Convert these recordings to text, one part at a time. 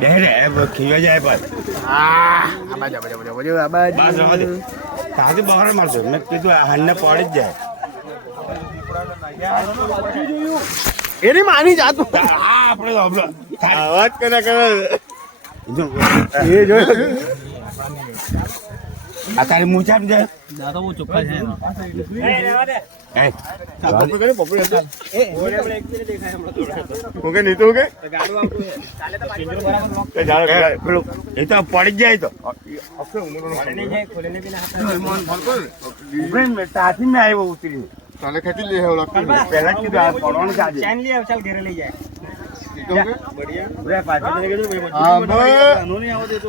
બે રે ખીવા જાય પણ. બસ રવા દે તાથી બહાર મારજો મેં કીધું આ હાલને પડી જ જાય. એની માની જાતું આ આપણે તો વાત કરે કરે એ જો આ તારી એ, પપ્પુ કરે પપ્પુ ઓકે નહીં તો. ઓકે એ જાણે એ, પેલું એ તો પડી જ જાય તો. ઉભરે મેં ત્યાંથી મેં આવ્યો ઉતરી. ચાલે ખેંચી લે હવે લખી પહેલા કીધું આ પડવાનું છે આજે ઉભરે જોઈને જઈને કીધું, ભાઈ, હા, બધું ભાઈ. નાનું નહીં આવડે તો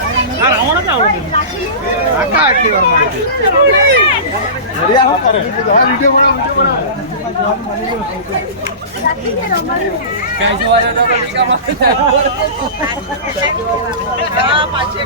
બાજુ જ જોઈને ગુરિયા કરતી હતી આ આવ્યો જ આ બીજો પાછી